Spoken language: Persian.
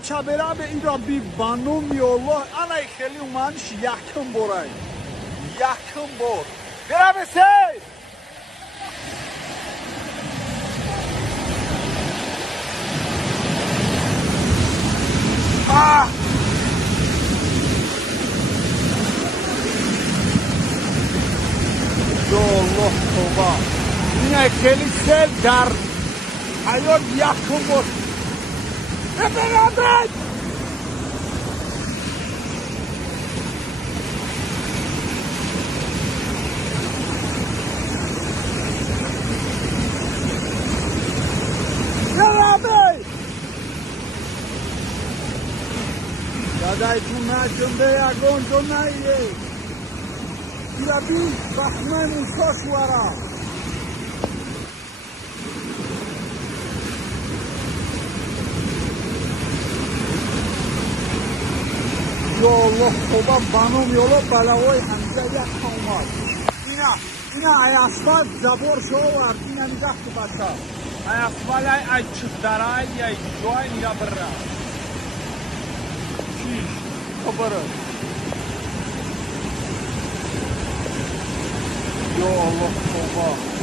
بچه برم این را بی بانوم یالله انا خیلی اومانش یکم برای یکم بار برم سیف یالله توبه این خیلی سیل در حیات یکم بار برم دادایتون نجنده یکون تو نایه ایلا بی بخمه موسا شوارا یا الله خوبا بانوم یولو بلاوی همزه یک اومد اینا ای اسفال زبور شو ورد اینا میده تو بچه ای اسفال ای چخترای ای جوای یا برا خبره یا الله توبه